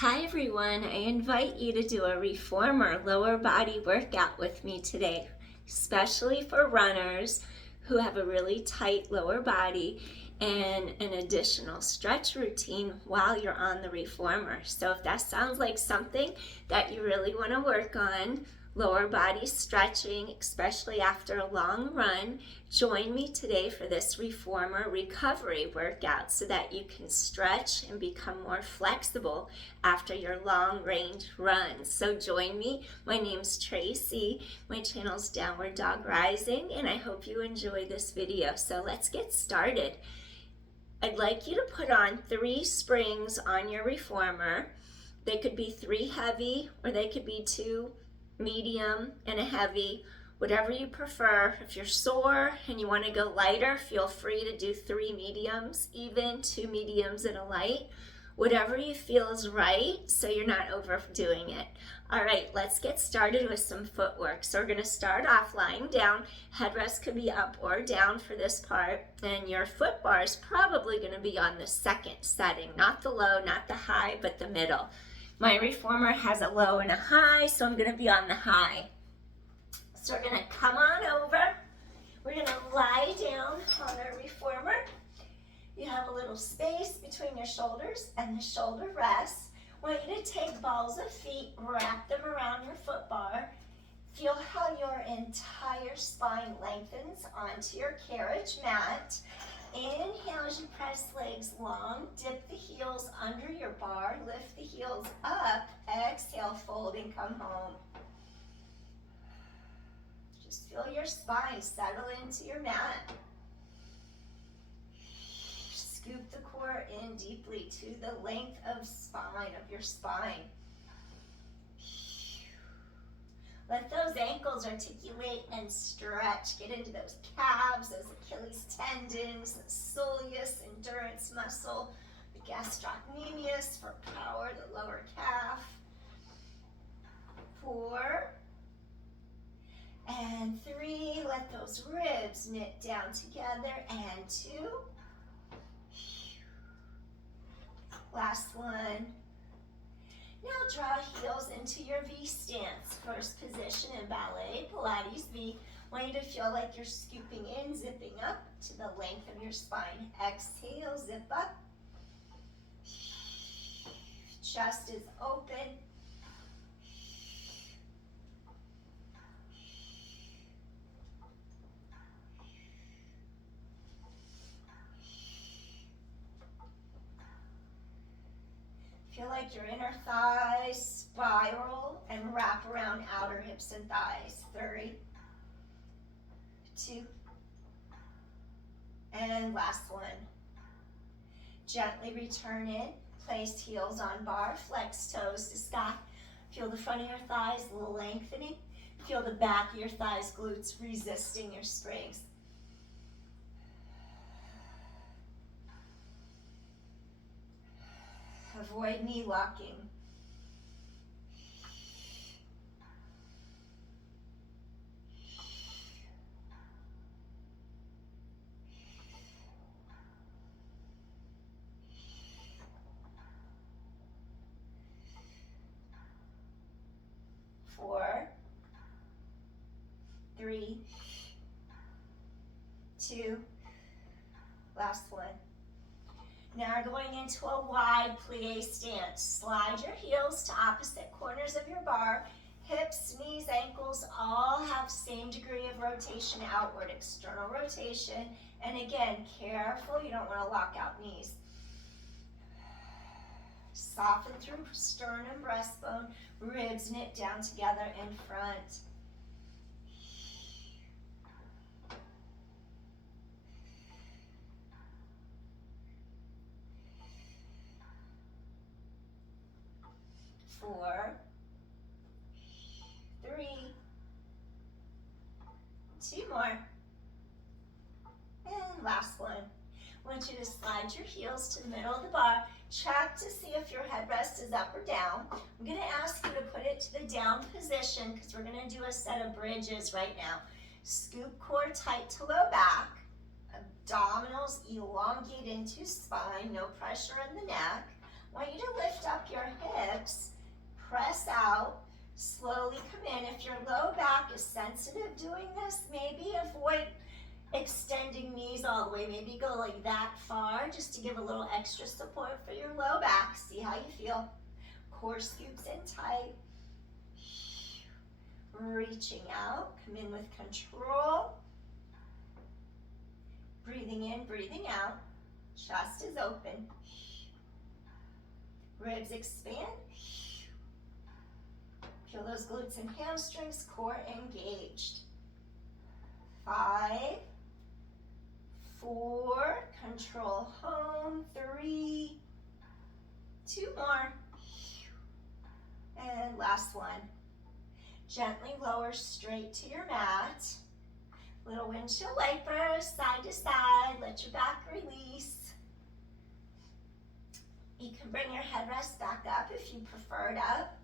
Hi everyone, I invite you to do a reformer lower body workout with me today, especially for runners who have a really tight lower body and an additional stretch routine while you're on the reformer. So if that sounds like something that you really want to work on, lower body stretching, especially after a long run, join me today for this reformer recovery workout so that you can stretch and become more flexible after your long range runs. So join me. My name's Tracy. My channel's Downward Dog Rising, and I hope you enjoy this video. So let's get started. I'd like you to put on 3 springs on your reformer. They could be 3 heavy or they could be 2 medium and a heavy, whatever you prefer. If you're sore and you want to go lighter, feel free to do 3 mediums, even 2 mediums and a light. Whatever you feel is right, so you're not overdoing it. All right, let's get started with some footwork. So we're going to start off lying down. Headrest could be up or down for this part, and your foot bar is probably going to be on the second setting, not the low, not the high, but the middle. My reformer has a low and a high, so I'm going to be on the high. So we're going to come on over. We're going to lie down on our reformer. You have a little space between your shoulders and the shoulder rests. I want you to take balls of feet, wrap them around your foot bar. Feel how your entire spine lengthens onto your carriage mat. Inhale as you press legs long, dip the heels under your bar, lift the heels up, exhale, fold and come home. Just feel your spine settle into your mat. Scoop the core in deeply to the length of your spine. Let those ankles articulate and stretch. Get into those calves, those Achilles tendons, the soleus, endurance muscle, the gastrocnemius for power, the lower calf. 4 and 3. Let those ribs knit down together. And 2. Last one. Now draw heels into your V stance. First position in ballet, Pilates V. I want you to feel like you're scooping in, zipping up to the length of your spine. Exhale, zip up. Chest is open. Feel like your inner thighs spiral and wrap around outer hips and thighs. 3, 2, and last one. Gently return in, place heels on bar, flex toes to sky. Feel the front of your thighs lengthening. Feel the back of your thighs, glutes resisting your springs. Avoid knee locking. Four, 3, 2, last one. Now we're going into a wide plie stance. Slide your heels to opposite corners of your bar. Hips, knees, ankles all have same degree of rotation outward, external rotation. And again, careful, you don't want to lock out knees. Soften through sternum, breastbone, ribs knit down together in front. Four, 3, 2 more, and last one. I want you to slide your heels to the middle of the bar. Check to see if your headrest is up or down. I'm going to ask you to put it to the down position because we're going to do a set of bridges right now. Scoop core tight to low back. Abdominals elongate into spine, no pressure in the neck. I want you to lift up your hips. press out. Slowly come in. If your low back is sensitive doing this, maybe avoid extending knees all the way. Maybe go like that far just to give a little extra support for your low back. See how you feel. Core scoops in tight. Reaching out. Come in with control. Breathing in, breathing out. Chest is open. Ribs expand. Feel those glutes and hamstrings, core engaged. 5, 4, control home. 3, 2 more. And last one. Gently lower straight to your mat. Little windshield wipers, side to side. Let your back release. You can bring your headrest back up if you prefer it up.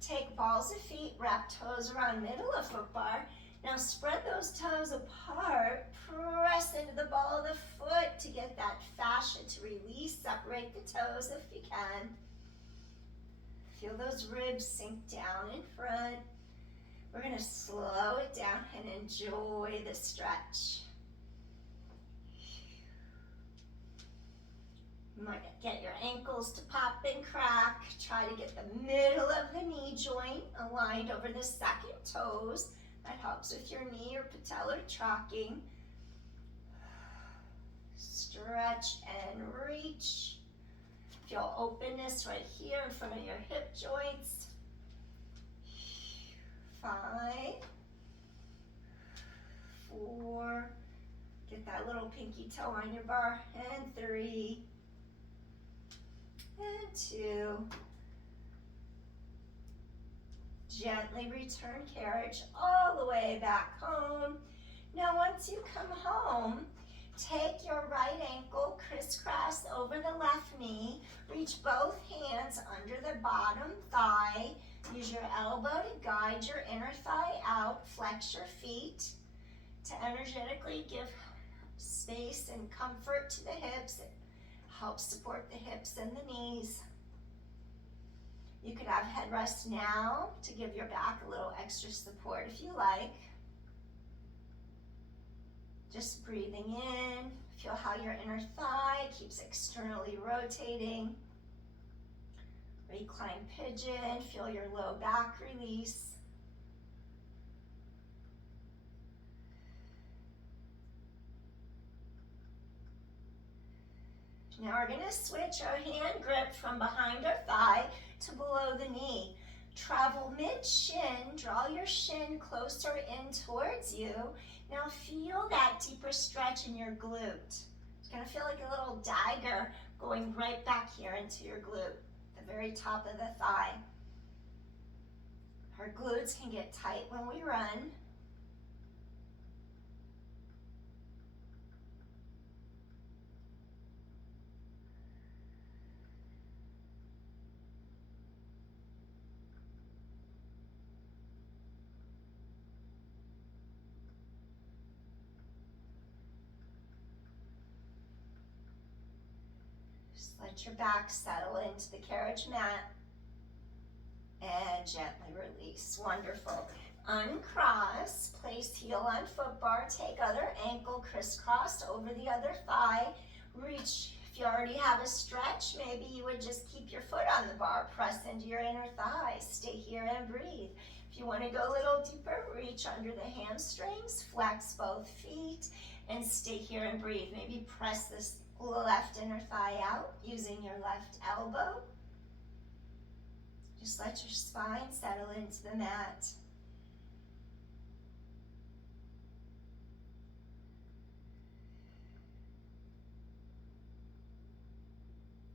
Take balls of feet, wrap toes around middle of foot bar. Now spread those toes apart. Press into the ball of the foot to get that fascia to release. Separate the toes if you can. Feel those ribs sink down in front. We're going to slow it down and enjoy the stretch. You might get your ankles to pop and crack. Try to get the middle of the knee joint aligned over the second toes. That helps with your knee or patellar tracking. Stretch and reach. Feel openness right here in front of your hip joints. 5, 4, get that little pinky toe on your bar, and 3, and 2. Gently return carriage all the way back home. Now once you come home, take your right ankle, crisscross over the left knee, reach both hands under the bottom thigh, use your elbow to guide your inner thigh out, flex your feet to energetically give space and comfort to the hips. It helps support the hips and the knees. You could have headrest now to give your back a little extra support if you like. Just breathing in, feel how your inner thigh keeps externally rotating. Recline pigeon, feel your low back release. Now we're going to switch our hand grip from behind our thigh to below the knee. Travel mid-shin, draw your shin closer in towards you. Now feel that deeper stretch in your glute. It's going to feel like a little dagger going right back here into your glute, the very top of the thigh. Our glutes can get tight when we run. Let your back settle into the carriage mat and gently release. Wonderful. Uncross, place heel on foot bar, take other ankle, crisscross over the other thigh. Reach, if you already have a stretch, maybe you would just keep your foot on the bar, press into your inner thigh, stay here and breathe. If you want to go a little deeper, reach under the hamstrings, flex both feet, and stay here and breathe. Maybe press this left inner thigh out using your left elbow. Just let your spine settle into the mat.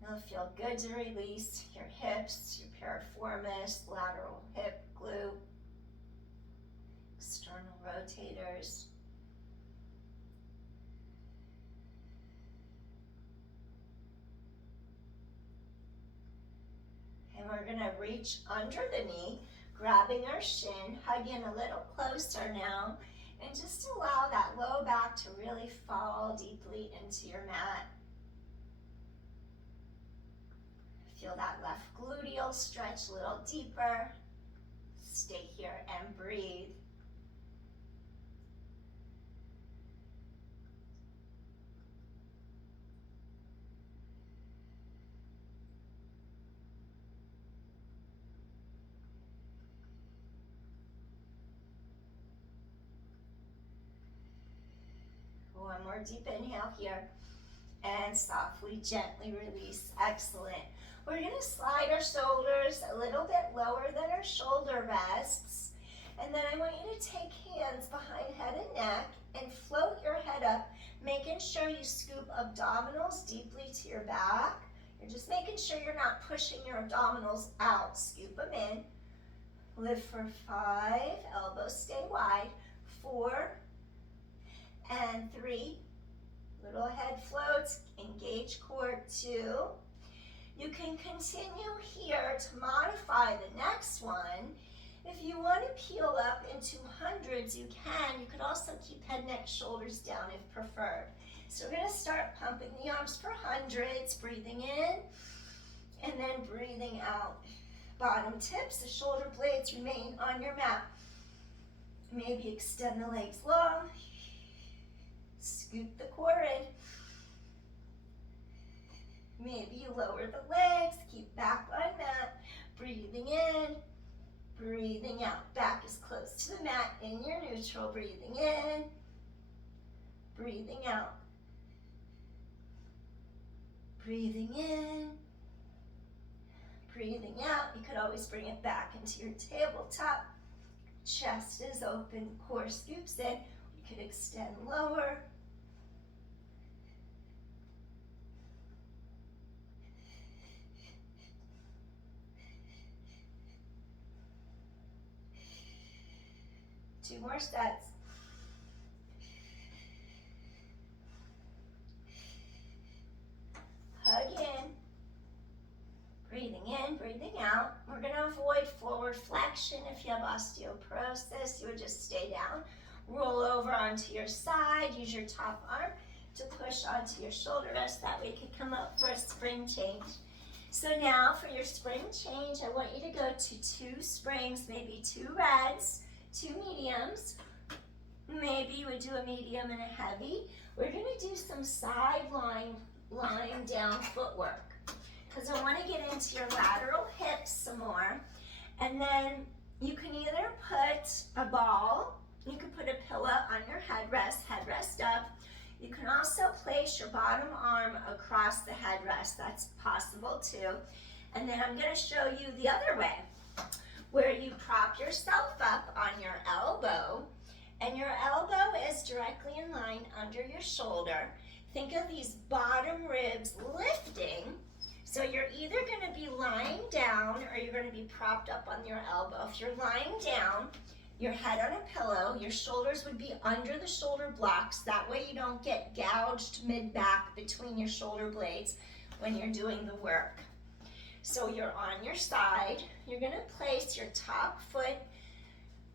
It'll feel good to release your hips, your piriformis, lateral hip, glute, external rotators. And we're going to reach under the knee, grabbing our shin, hugging a little closer now, and just allow that low back to really fall deeply into your mat. Feel that left gluteal stretch a little deeper. Stay here and breathe. One more deep inhale here. And softly, gently release. Excellent. We're going to slide our shoulders a little bit lower than our shoulder rests. And then I want you to take hands behind head and neck and float your head up, making sure you scoop abdominals deeply to your back. You're just making sure you're not pushing your abdominals out. Scoop them in. Lift for 5. Elbows stay wide. 4 and 3. Little head floats, engage core. 2. You can continue here to modify the next one. If you want to peel up into hundreds, you can. You could also keep head, neck, shoulders down if preferred. So we're going to start pumping the arms for hundreds, breathing in and then breathing out. Bottom tips, the shoulder blades remain on your mat. Maybe extend the legs long. Scoop the core in. Maybe you lower the legs, keep back on mat, breathing in, breathing out. Back is close to the mat in your neutral, breathing in, breathing out. Breathing in, breathing out. You could always bring it back into your tabletop. Chest is open, core scoops in. You could extend lower. Two more sets. Hug in. Breathing in, breathing out. We're going to avoid forward flexion. If you have osteoporosis, you would just stay down. Roll over onto your side. Use your top arm to push onto your shoulder rest. That way you can come up for a spring change. So now for your spring change, I want you to go to 2 springs, maybe 2 reds, 2 mediums. Maybe you would do a medium and a heavy. We're going to do some sideline lying down footwork because I want to get into your lateral hips some more. And then you can either put a ball, you can put a pillow on your headrest up. You can also place your bottom arm across the headrest. That's possible too. And then I'm going to show you the other way, where you prop yourself up on your elbow, and your elbow is directly in line under your shoulder. Think of these bottom ribs lifting. So you're either going to be lying down or you're going to be propped up on your elbow. If you're lying down, your head on a pillow, your shoulders would be under the shoulder blocks. That way you don't get gouged mid-back between your shoulder blades when you're doing the work. So you're on your side. You're going to place your top foot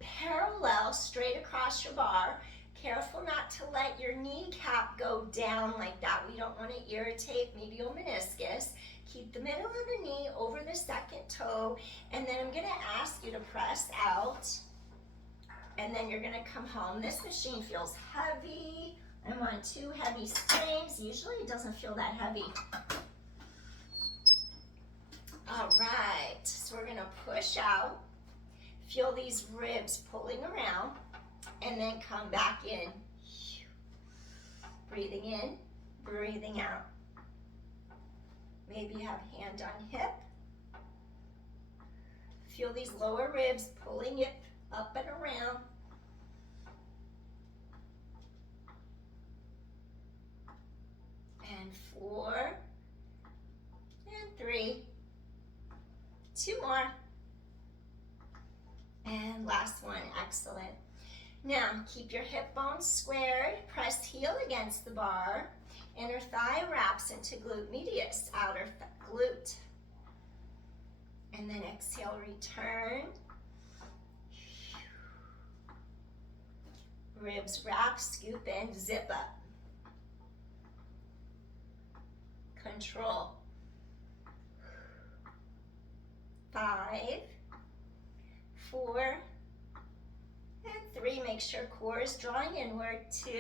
parallel straight across your bar. Careful not to let your kneecap go down like that. We don't want to irritate medial meniscus. Keep the middle of the knee over the second toe, and then I'm going to ask you to press out, and then you're going to come home. This machine feels heavy. I'm on 2 heavy springs. Usually it doesn't feel that heavy. All right, so we're going to push out. Feel these ribs pulling around, and then come back in. Breathing in, breathing out. Maybe you have hand on hip. Feel these lower ribs pulling it up and around. And 4, and 3. 2 more. And last one, excellent. Now, keep your hip bones squared, press heel against the bar, inner thigh wraps into glute medius, outer glute. And then exhale, return. Ribs wrap, scoop in, zip up. Control. 5, 4, and 3. Make sure core is drawing inward. 2,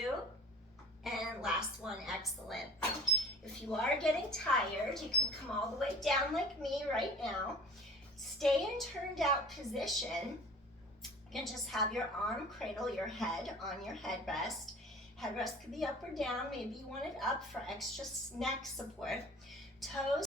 and last one. Excellent. If you are getting tired, you can come all the way down like me right now. Stay in turned out position. You can just have your arm cradle your head on your headrest. Headrest could be up or down. Maybe you want it up for extra neck support. Toes